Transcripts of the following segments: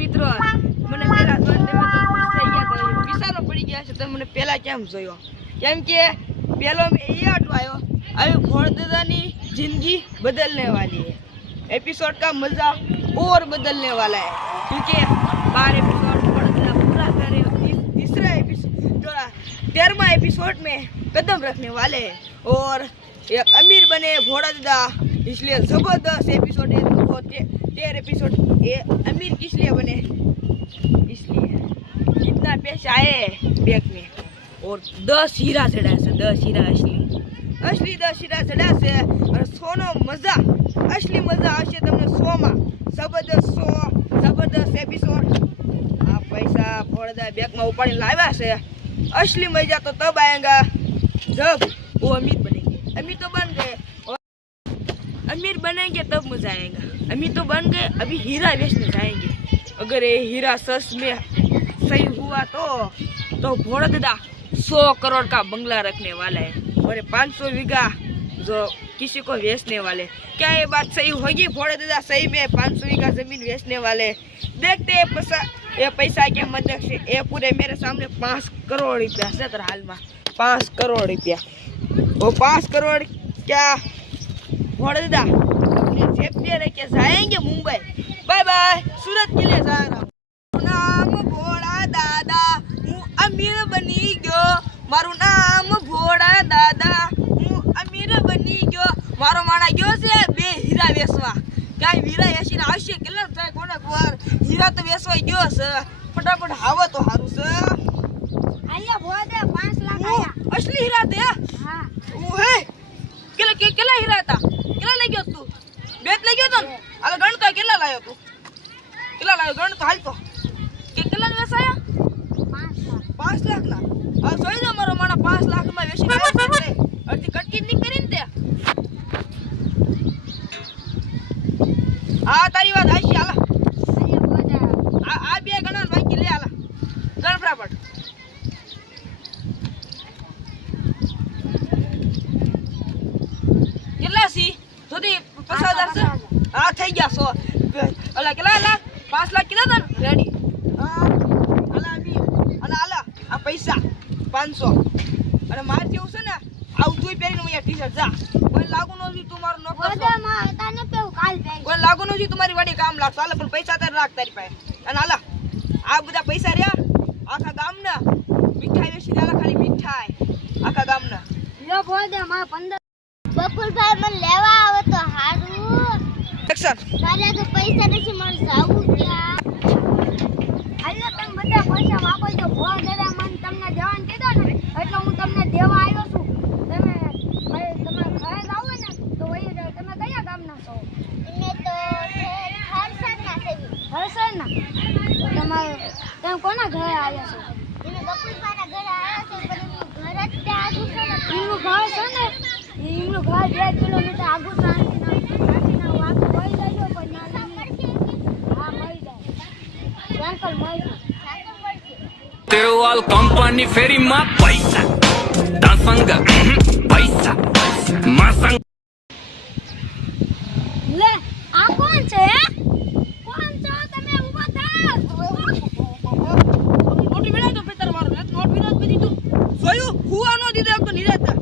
મિત્રો મને પેલા જોઈને તમે તો ખુશ થઈ ગયા તો વિચારો પડી ગયા છે તમે મને પેલા કેમ જોયો કેમ કે પેલો મેં ये हटवायो अभी भोड़दादा की जिंदगी बदलने वाली है एपिसोड का मजा और बदलने वाला है क्योंकि 12 एपिसोड भोड़दादा पूरा करे तीसरा एपिसोड 13वां एपिसोड में कदम रखने वाले हैं और एक अमीर बने भोड़दादा इसलिए जबरदस्त एपिसोड है 13 एपिसोड ये अमीर किस लिए बने इसलिए कितना पैसा आए बैग में और 10 हीरा चढ़ा से 10 हीरा असली 10 हीरा चढ़ा से और सोनो मजा असली मजा आशे तमने 100 में जबरदस्त एपिसोड आ पैसा भोड़दा बैग में उपाड़ी लाव्या से असली मजा तो तब आएगा जब वो अमीर बनेंगे अमीर तो बन गए अमीर बनेंगे तब मजा आएगा अमीर तो बन गए अभी हीरा बेचने जाएंगे अगर ये हीरा सच में सही हुआ तो भोड़दादा 100 करोड़ का बंगला रखने वाला है और 500 बीघा जो किसी को बेचने वाले क्या ये बात सही होगी भोड़दादा सही में 500 बीघा जमीन बेचने वाले देखते हैं ये पैसा के मदद से ये पूरे मेरे सामने 5 करोड़ रुपया से हाल में 5 करोड़ रुपया वो 5 करोड़ क्या भोड़दादा अपने जेब में लेके जाएंगे मुंबई बाय बाय सूरत के लिए जा रहा हूँ नाम भोड़ा दादा हूँ अमीर बनी गयो मारू नाम भोड़ा दादा हूँ अमीर बनी गयो मारो माणा गयो से बे हीरा वेचवा क्या हीरा वेचीने आवशे કેટલા થાય કોને ખબર हीरा तो वेचवा गयो છે फटाफट हावे तो हारू છે आया भोड़ा 5 लाख आया असली हीरा दे हां ओहे केला हीरा था केला લઈ ગયો તું બેત લઈ ગયો તો હાલ ગણતો કેટલા લાયો તું કેટલા લાયો ગણ તો હાલ તો કે કેટલા વેચાયા 5 લાખ ના આ જોઈ દો મારો માણા 5 લાખ માં વેચી અડધી કટકી ની કરીને દે આ તારી વાત હાશી હાલા આ બે ગણન બાકી લે હાલા ગણ ફટાફટ કેટલા સી સુધી 50000 છે હા થઈ ગયા 100 અલા કેટલા લાખ 5 લાખ કીધા તને રેડી અલા બી અલા આ પૈસા 500 અને માર જેવું છે ને આવતું પહેરીને મેં ટી-શર્ટ જા કોઈ લાગુ ન જી તું મારો નોકર છો માં તને પેવું કાલ પહેરી કોઈ લાગુ ન જી તમારી વાડી કામ લાગતો હાલે પણ પૈસા તાર રાખ તારી પાસે અને હાલા આ બધા પૈસા રહ્યા આખા ગામના મીઠાઈ વેચી દાલા ખાલી મીઠાઈ આખા ગામના લ્યો ભોદે માં 15 બકુલભાઈ મને લેવા આવે તો હારું એક્શન તારે તો પૈસા નથી મને જાવું ક્યાં આલે તમે બધા પૈસા વાપો તો ભોળદાદા મને તમને દેવાનું કીધો ને એટલે હું તમને દેવા આવ્યો છું તમે ઘરે આવો ને તો વહી તમે કયા ગામના છો અમે તો હરસરના છે હરસરના તમારે તમે કોના ઘરે આવ્યા છો અમે બકુલભાઈના ઘરે આવ્યા છે પણ ઘર જ ત્યાં આગળ છે ને એનું ઘર છે ને એમનું ઘર 2 કિલોમીટર આગળ રાખીને વાંક હોય જાય પણ ના હા મળી જાય અંકલ મળી તેવાલ કંપની ફેરીમાં પૈસા દાસંગ પૈસા માસંગ લે આ કોણ છે કોણ છો તમે ઊભા થાઓ નોટી મેળા તો પેતર મારો નોટ વિરોધ કરી તું જોયું હુવાનો દીધો એક તો નિરાતા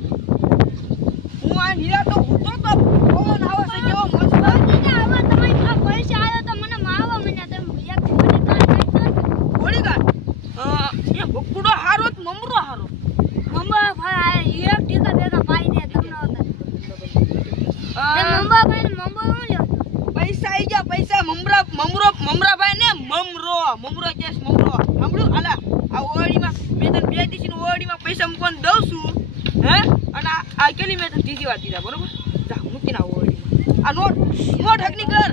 હું આ નિરાતો હતો તો કોણ આવે છે કેવો મસ્ત દીદા હવે તમારી આ પૈસા આવ્યો તો મને મારવા મને તમે એક ગોળી કાઢ ગોળી કાઢ એ બકુડો હારો કે મમરો હારો મમ્મા ભાઈ એક ટીકા દેતા પાઈ દે તમને તે મમ્મા ભાઈ મમ્મા હું લ્યો પૈસા આઈ ગયા પૈસા મમરાભાઈ ને મમરો કેસ મમરો સાંભળ્યું આલા આ ઓડીમાં મેં તને 2 દિવસની ઓડીમાં પૈસા મૂકવાનું દઉં છું હે અને આ કેલી મેં તને ત્રીજી વાર દીધા બરોબર જા મૂકીને આવો ઓડીમાં આ નોટ હકની કર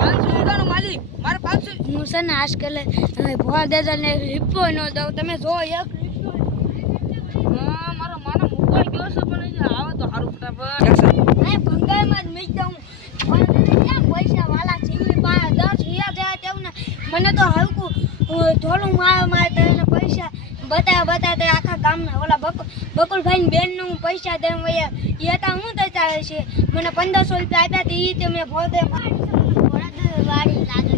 500 રૂપિયાનો માલિક મારે 500 હું છે ને આજકાલ ભોળદાદાને રિપ્પો ન દઉં તમે જો એક હા મારો માનો મૂકવા ગયો છે પણ આવે તો સારું ફટાફટ મેં ભંગારમાં જ મીચ દઉં ભોળદાદા ક્યાં પૈસા વાલા છીનવી પાસે 10 હિયા જાય તેવું ને મને તો હલકું થોડું મારે તેને પૈસા બતાતે આખા ગામના ઓલા બકુલભાઈ બેનનું પૈસા દે એ હતા હું થતા છે મને 1500 રૂપિયા આપ્યા તે મેં ભોળદાદા વાડી લાગે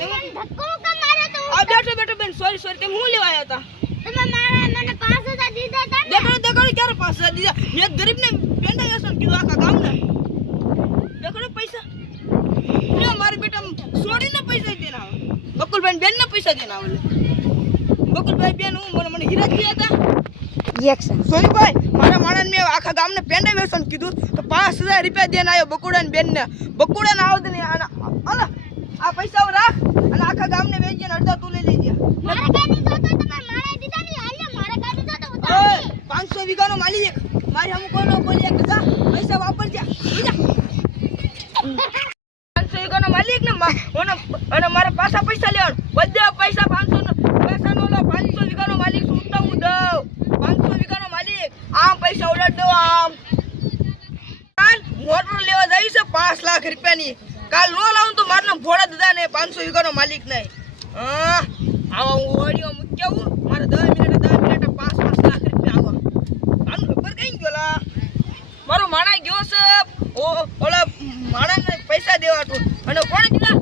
ધક્કો કેમ માર્યો તો? આ બેઠો બેઠો બેન સોરી સોરી તમે હું લેવા આવ્યા હતા? તમે મને 5000 દીધા હતા ને? દેખાડો ક્યારે 5000 દીધા? મેં ગરીબને પેંડા વેસન કીધું આખા ગામને. દેખાડો પૈસા. ને મારા બેટા છોડીને પૈસા દેને આવે. બકુલભાઈ બેનને પૈસા દેને આવે. બકુલભાઈ બેન હું મને હીરા ગયા હતા. રિએક્શન. સોનીભાઈ મારા માણસને મેં આખા ગામને પેંડા વેસન કીધું તો 5000 રૂપિયા દેને આવ્યો બકુડાને બેનને. બકુડાને આવત ને આલા આ પૈસા રાખ અને આખા ગામને વેચીને અડધા તું લઈ લેજે. મારે કઈ દીધો તો તમે મારે દીધા ની આલ્યા મારે કઈ દીધો તો ઓય, ઉતાર. 500 વીઘાનો માલિક મારી હમ કોનો બોલી કે જા પૈસા વાપરજા બીજા 500 વીઘાનો માલિક ને અને મારે પાછા પૈસા લેવાનું બધા પૈસા 500 નો પૈસાનો લો 500 વીઘાનો માલિક શું તો હું દઉં 500 વીઘાનો માલિક આમ પૈસા ઉડાડ દો આમ કાલ મોટર લેવા જઈ છે 5 લાખ રૂપિયાની કાલ નો લાવું તો મારનો ભોળા દાદા ને 500 વીઘાનો માલિક નહીં હા આવા હું ઓડિયો મૂક્યા હું મારે 10 મિનિટ 5 લાખ રૂપિયા આવા આનું ખબર કઈ ગયોલા મારો માણા ગયો છે ઓલા માણાને પૈસા દેવાતું અને કોણે દીધા